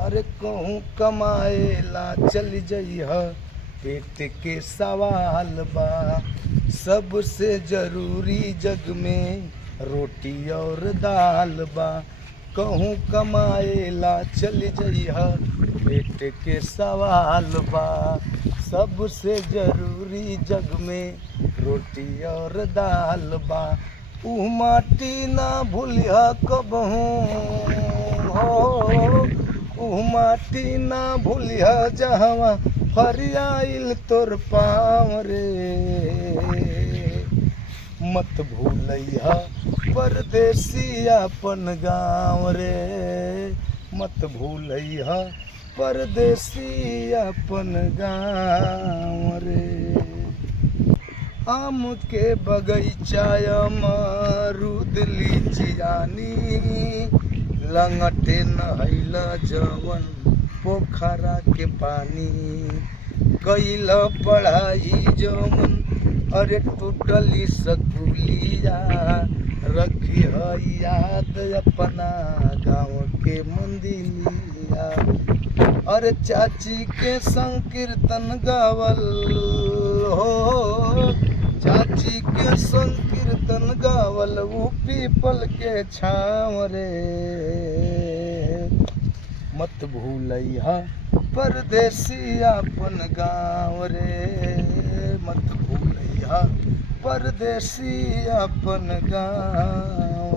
अरे कहूँ कमाएला चल जइह, पेट के सवाल बा। सबसे जरूरी जग में रोटी और दाल बा। कहूँ कमाएला चल जइह, पेट के सवाल बा। सबसे जरूरी जग में रोटी और दाल बा। ऊ माटी ना भूलिहा कबहू हो, ऊ माटी ना भूलिहा जहवा फरियाइल तोर पाँव रे। मत भूलैहा परदेसी अपन गाँव रे, मत भूलैहा परदेसी अपन गाँव रे। आम के बगैचा अमरूद लीची आनी, लंगटे नहैला जवन पोखरा के पानी। कैला पढ़ाई जवन अरे टूटली स्कूलिया, रखी है याद अपना गाँव के मंदिलिया। अरे चाची के संकीर्तन गावल हो, चाची के संकीर्तन गावल ऊ पीपल के छाँव रे। मत भूलैहा परदेसी अपन गाँव रे, मत भूलैहा परदेसी अपन गाँव।